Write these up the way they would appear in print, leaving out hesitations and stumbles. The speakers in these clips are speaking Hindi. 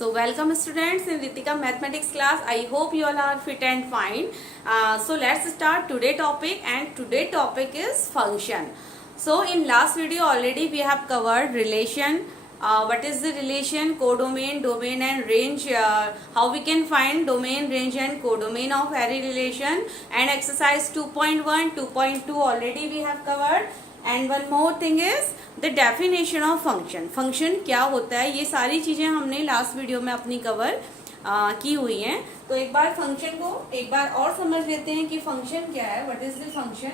So welcome students in Ritika mathematics class. I hope you all are fit and fine. So let's start today topic, and today topic is function. So in last video already we have covered relation. What is the relation, codomain, domain and range, how we can find domain, range and codomain of array relation, and exercise 2.1, 2.2 already we have covered. And one more thing is the definition of function. Function क्या होता है, ये सारी चीजें हमने लास्ट वीडियो में अपनी कवर की हुई हैं. तो एक बार फंक्शन को एक बार और समझ लेते हैं कि फंक्शन क्या है, what is the function.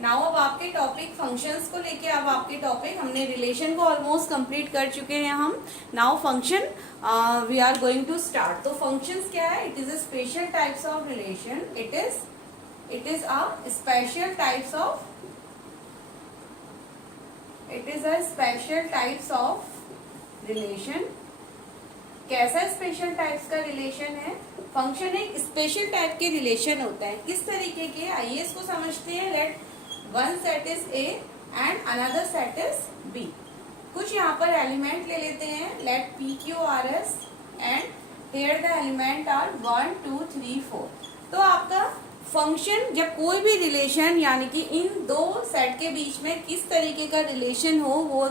Now अब आपके टॉपिक फंक्शंस को लेके, अब आपके टॉपिक हमने रिलेशन को ऑलमोस्ट कंप्लीट कर चुके हैं हम. Now function we are going to start. तो फंक्शंस क्या है, it is a special types of relation. It is a special types of It is a special types of relation. कैसा स्पेशल टाइप्स का रिलेशन है. फंक्शन एक स्पेशल टाइप के रिलेशन होता है. किस तरीके के, आइए इसको समझते हैं. Let one set is A and another set is B. कुछ यहाँ पर एलिमेंट ले लेते हैं. Let P Q R S and here the element are 1 2 3 4. तो आपका फंक्शन, जब कोई भी रिलेशन यानी कि इन दो सेट के बीच में किस तरीके का रिलेशन हो, वो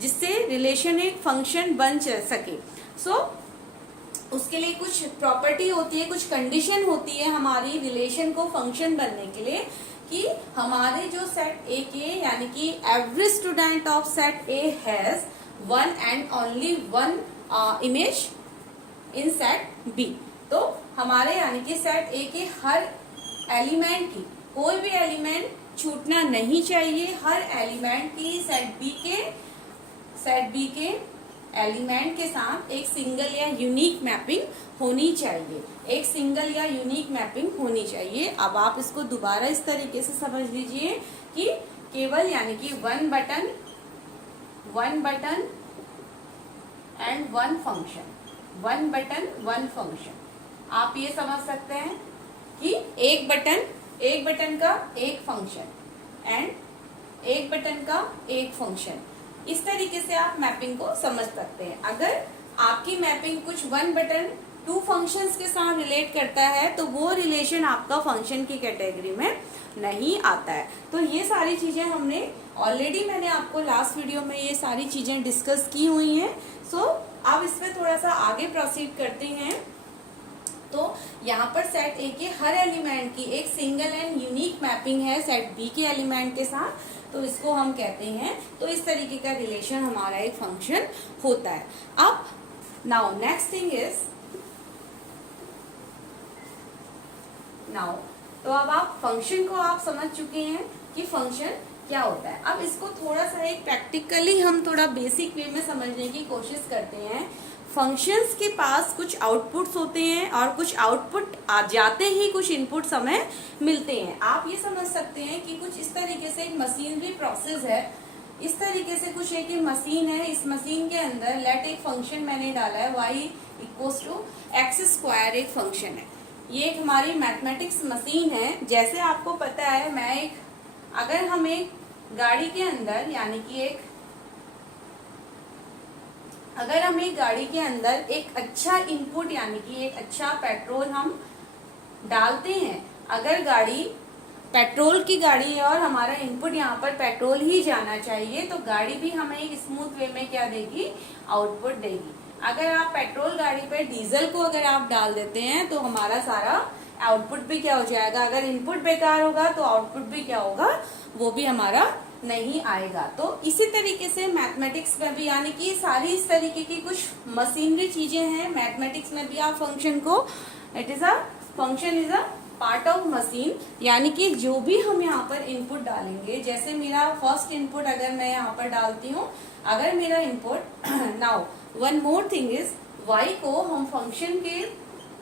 जिससे रिलेशन एक फंक्शन बन सके. सो उसके लिए कुछ प्रॉपर्टी होती है, कुछ कंडीशन होती है हमारी रिलेशन को फंक्शन बनने के लिए, कि हमारे जो सेट ए के यानी कि every student of set A has one and only one image in set B. तो हमारे यानी कि सेट ए के हर एलिमेंट की, कोई भी एलिमेंट छूटना नहीं चाहिए. हर एलिमेंट की सेट बी के एलिमेंट के साथ एक सिंगल या यूनिक मैपिंग होनी चाहिए. एक सिंगल या यूनिक मैपिंग होनी चाहिए. अब आप इसको दोबारा इस तरीके से समझ लीजिए कि केवल यानी कि one button and one function. One button one function. आप ये समझ सकते हैं कि एक बटन का एक फंक्शन एंड एक बटन का एक फंक्शन. इस तरीके से आप मैपिंग को समझ सकते हैं. अगर आपकी मैपिंग कुछ वन बटन टू फंक्शंस के साथ रिलेट करता है तो वो रिलेशन आपका फंक्शन की कैटेगरी में नहीं आता है. तो ये सारी चीजें हमने ऑलरेडी, मैंने आपको लास्ट वीडियो में ये सारी चीजें डिस्कस की हुई हैं. सो अब इसमें थोड़ा सा आगे प्रोसीड करते हैं. तो यहाँ पर सेट ए के हर एलिमेंट की एक सिंगल एंड यूनिक मैपिंग है सेट बी के एलिमेंट के साथ. तो इसको हम कहते हैं, तो इस तरीके का रिलेशन हमारा एक फंक्शन होता है. अब now next thing is now, तो अब आप फंक्शन को आप समझ चुके हैं कि फंक्शन क्या होता है. अब इसको थोड़ा सा एक प्रैक्टिकली हम थोड़ा बेसिक वे में समझने की कोशिश करते हैं. फंक्शंस के पास कुछ आउटपुट्स होते हैं और कुछ आउटपुट आ जाते ही कुछ इनपुट्स हमें मिलते हैं. आप ये समझ सकते हैं कि कुछ इस तरीके से एक मशीनरी प्रोसेस है. इस तरीके से कुछ एक मशीन है. इस मशीन के अंदर लेट एक फंक्शन मैंने डाला है y equals to x square. एक फंक्शन है. ये एक हमारी मैथमेटिक्स मशीन है. जैसे आपको पता है, अगर हम एक गाड़ी के अंदर यानी कि अगर हम एक गाड़ी के अंदर एक अच्छा इनपुट यानी कि एक अच्छा पेट्रोल हम डालते हैं, अगर गाड़ी पेट्रोल की गाड़ी है और हमारा इनपुट यहाँ पर पेट्रोल ही जाना चाहिए, तो गाड़ी भी हमें एक स्मूथ वे में क्या देगी, आउटपुट देगी. अगर आप पेट्रोल गाड़ी पे डीजल को अगर आप डाल देते हैं तो हमारा सारा आउटपुट भी क्या हो जाएगा. अगर इनपुट बेकार होगा तो आउटपुट भी क्या होगा, वो भी हमारा नहीं आएगा. तो इसी तरीके से मैथमेटिक्स में भी यानी कि सारी इस तरीके की कुछ मशीनरी चीजें हैं. मैथमेटिक्स में भी आप फंक्शन को, function is a part of machine. यानी कि जो भी हम यहाँ पर इनपुट डालेंगे, जैसे मेरा फर्स्ट इनपुट अगर मैं यहाँ पर डालती हूँ, अगर मेरा input now one more thing is y को हम फंक्शन के,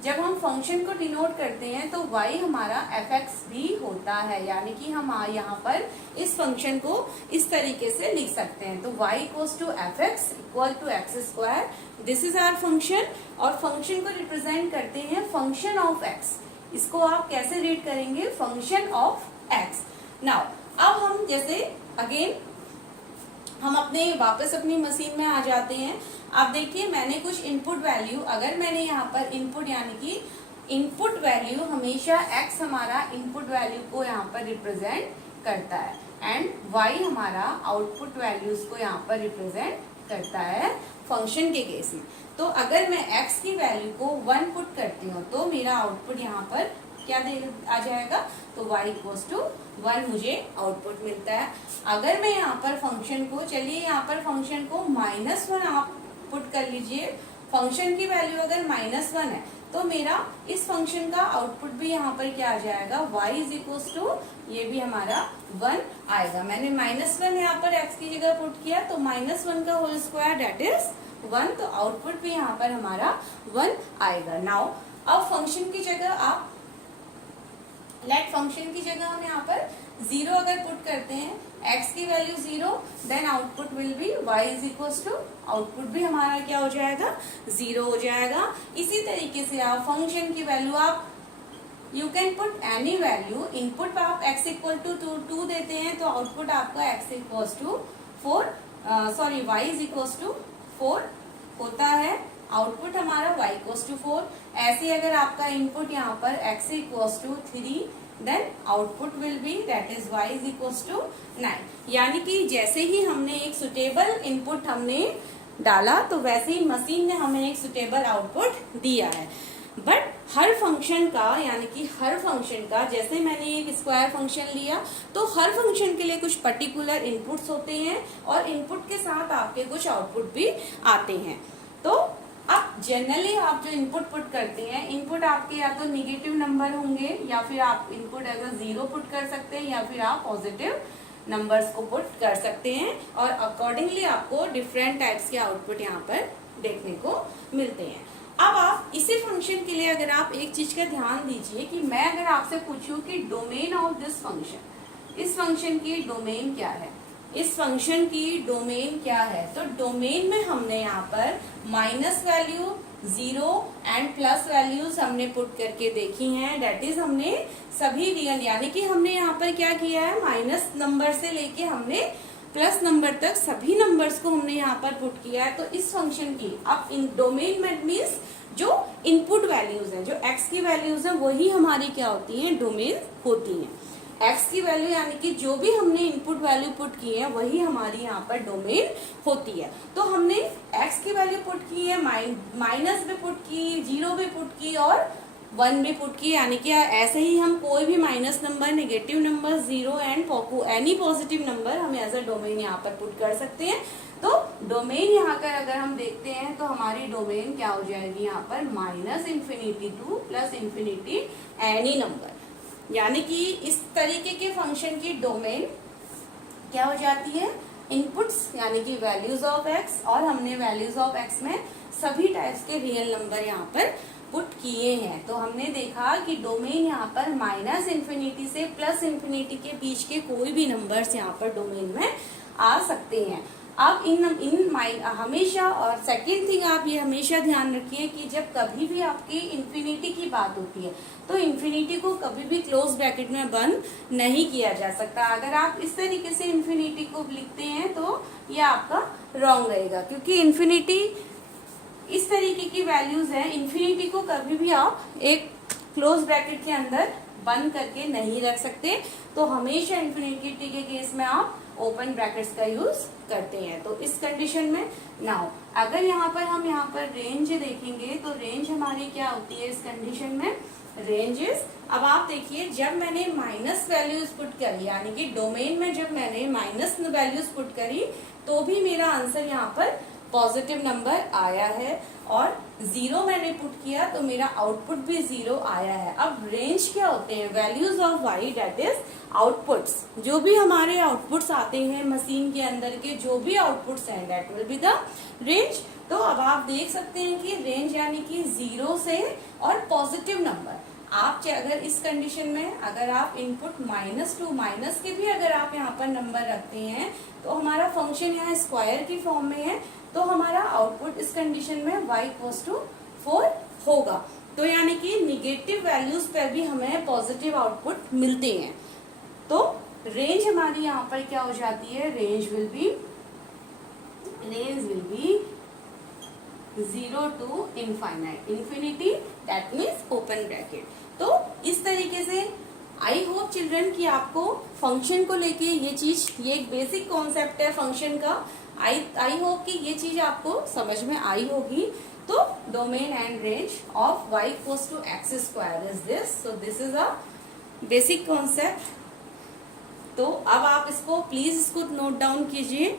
जब हम फंक्शन को डिनोट करते हैं तो y हमारा fx भी होता है. यानी कि हम यहाँ पर इस फंक्शन को इस तरीके से लिख सकते हैं. तो y equals to fx equal to x square. This is our function. और फंक्शन को रिप्रेजेंट करते हैं फंक्शन ऑफ x. इसको आप कैसे रीड करेंगे, फंक्शन ऑफ x. नाउ अब हम जैसे अगेन हम अपने वापस अपनी मशीन में आ जाते हैं। अब देखिए मैंने कुछ इनपुट वैल्यू, अगर मैंने यहाँ पर इनपुट यानी कि इनपुट वैल्यू हमेशा x हमारा इनपुट वैल्यू को यहाँ पर रिप्रेजेंट करता है एंड y हमारा आउटपुट वैल्यूज को यहाँ पर रिप्रेजेंट करता है फंक्शन के केस में। तो अगर मैं x की वैल्यू को 1 पुट करती हूँ तो मेरा आउटपुट यहाँ पर क्या दे आ जाएगा, तो y इक्वल्स टू 1 मुझे आउटपुट मिलता है। अगर मैं यहाँ पर फंक्शन को, चलिए यहाँ पर फंक्शन को -1 आप पुट कर लीजिए। फंक्शन की वैल्यू अगर -1 है तो मेरा इस फंक्शन का आउटपुट भी यहाँ पर क्या आ जाएगा, y इज इक्वल्स टू, ये भी हमारा 1 आएगा। मैंने -1 यहाँ पर x की जगह पुट किया तो -1 का होल स्क्वायर दैट इज 1, तो आउटपुट भी यहाँ पर हमारा 1 आएगा। नाउ अब फंक्शन की जगह आप लेट फंक्शन की जगह हम यहाँ पर 0 अगर पुट करते हैं, x की value 0, then output will be y is equals to, output भी हमारा क्या हो जाएगा, 0 हो जाएगा। इसी तरीके से आप फंक्शन की वैल्यू आप you can put any value, input आप x इक्वल टू 2 देते हैं तो आउटपुट आपका x equals to 4, sorry y is equals to 4 होता है, आउटपुट हमारा y इक्वल्स टू 4। ऐसे अगर आपका इनपुट यहाँ पर x equals to 3, then output will be that is y is equals to 9। यानी कि जैसे ही हमने एक सुटेबल इनपुट हमने डाला तो वैसे ही मशीन ने हमें एक सुटेबल आउटपुट दिया है। बट हर फंक्शन का, यानी कि हर फंक्शन का, जैसे मैंने एक स्क्वायर फंक्शन लिया तो हर फंक्शन के लिए कुछ पर्टिकुलर इनपुट्स होते हैं और इनपुट के साथ आपके कुछ आउटपुट भी आते हैं। तो अब जनरली आप जो इनपुट पुट करते हैं, इनपुट आपके या तो निगेटिव नंबर होंगे या फिर आप इनपुट एज अ 0 पुट कर सकते हैं या फिर आप पॉजिटिव नंबर्स को पुट कर सकते हैं और अकॉर्डिंगली आपको डिफरेंट टाइप्स के आउटपुट यहाँ पर देखने को मिलते हैं। अब आप इसी फंक्शन के लिए अगर आप एक चीज का ध्यान दीजिए कि मैं अगर आपसे पूछूं कि डोमेन ऑफ दिस फंक्शन, इस फंक्शन की डोमेन क्या है, इस फंक्शन की डोमेन क्या है, तो डोमेन में हमने यहाँ पर minus value, 0 and plus values हमने पुट करके देखी हैं। दैट इज हमने सभी रियल, यानी कि हमने यहाँ पर क्या किया है, माइनस नंबर से लेके हमने प्लस नंबर तक सभी नंबर्स को हमने यहाँ पर पुट किया है। तो इस फंक्शन की अब इन डोमेन में मीन्स जो इनपुट वैल्यूज है, जो x की वैल्यूज है वही हमारी क्या होती है, डोमेन होती है। x की वैल्यू यानी कि जो भी हमने इनपुट वैल्यू पुट की है वही हमारी यहाँ पर डोमेन होती है। तो हमने x की वैल्यू पुट की है, माइनस भी पुट की, 0 भी पुट की और 1 भी पुट की, यानी कि ऐसे ही हम कोई भी minus number, negative number, 0 and any positive number हम एज अ डोमेन यहाँ पर पुट कर सकते हैं। तो डोमेन यहाँ पर अगर हम देखते हैं तो हमारी डोमेन क्या हो जाएगी यहाँ पर, -∞ टू +∞ एनी नंबर, यानी कि इस तरीके के फंक्शन की डोमेन क्या हो जाती है, इनपुट्स यानी कि वैल्यूज ऑफ x, और हमने वैल्यूज ऑफ x में सभी टाइप्स के रियल नंबर यहाँ पर पुट किए हैं। तो हमने देखा कि डोमेन यहाँ पर -∞ से +∞ के बीच के कोई भी नंबर्स यहाँ पर डोमेन में आ सकते हैं। अब हमेशा, और सेकेंड थिंग आप ये हमेशा ध्यान रखिए कि जब कभी भी आपकी इन्फिनिटी की बात होती है तो इन्फिनिटी को कभी भी क्लोज ब्रैकेट में बंद नहीं किया जा सकता। अगर आप इस तरीके से इन्फिनिटी को लिखते हैं तो ये आपका रॉन्ग रहेगा, क्योंकि इन्फिनिटी इस तरीके की वैल्यूज है, इन्फिनिटी को कभी भी आप एक क्लोज ब्रैकेट के अंदर बंद करके नहीं रख सकते। तो हमेशा इन्फिनिटी के केस में आप ओपन ब्रैकेट्स का यूज करते हैं। तो इस कंडीशन में नाउ अगर यहाँ पर रेंज देखेंगे तो रेंज हमारी क्या होती है इस कंडीशन में, रेंज इज, अब आप देखिए जब मैंने माइनस वैल्यूज पुट करी, यानी कि डोमेन में जब मैंने माइनस वैल्यूज पुट करी तो भी मेरा आंसर यहाँ पर पॉजिटिव नंबर आया है, और 0 मैंने पुट किया तो मेरा आउटपुट भी 0 आया है। अब रेंज क्या होते हैं, values of y that is outputs, जो भी हमारे आउटपुट्स आते हैं मशीन के अंदर के जो भी आउटपुट्स हैं that will be the range. तो अब आप देख सकते हैं कि रेंज यानी कि 0 से और पॉजिटिव नंबर, आप अगर इस कंडीशन में अगर आप इनपुट -2 माइनस के भी अगर आप यहाँ पर नंबर रखते हैं तो हमारा फंक्शन यहाँ स्क्वायर की फॉर्म में है, तो हमारा आउटपुट इस कंडीशन में y = 4 होगा। तो यानी कि निगेटिव वैल्यूज पर भी हमें पॉजिटिव आउटपुट मिलते हैं। तो रेंज हमारी यहाँ पर क्या हो जाती है, range will be range will be 0 to infinite, infinity that means open bracket। तो इस तरीके से आई होप चिल्ड्रन कि आपको फंक्शन को लेके ये एक बेसिक कॉन्सेप्ट है फंक्शन का। आई होप कि ये चीज आपको समझ में आई होगी। तो domain and range of y equals to x square is this, so this is a basic concept. तो अब आप इसको प्लीज इसको नोट डाउन कीजिए।